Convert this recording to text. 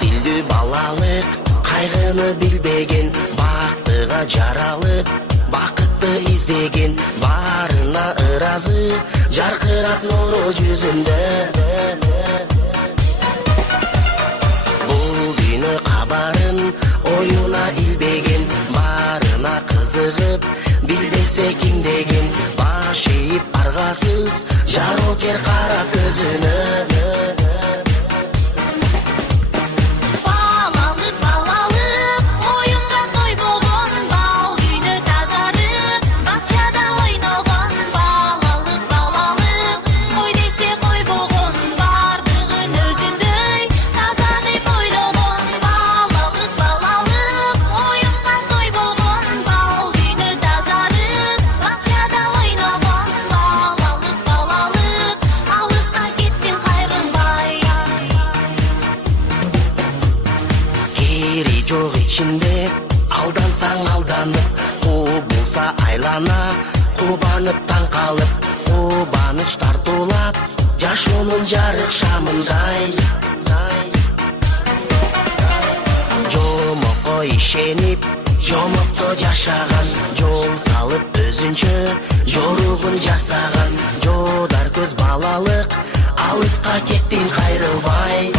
Тилдүү балалык кайгыны билбеген, бактыга жаралып бакытты издеген, баарына ыраазы жаркырап нуру жүзүндө. Бул дүйнө кабарын оюна илбеген, баарына кызыгып билбесе ким деген, баш ийип аргасыз жарокер кара көзүнө. Жок ичинде алдансаң алданып, кубулса айлана, кубанып таң калып, кубаныч тартуулап жашоонун жарык шамындай. Жомокко ишенип, жомокто жашаган, жол салып өзүнчө жоругун жасаган, жодар көз балалык, алыска кеттиң кайрылбай.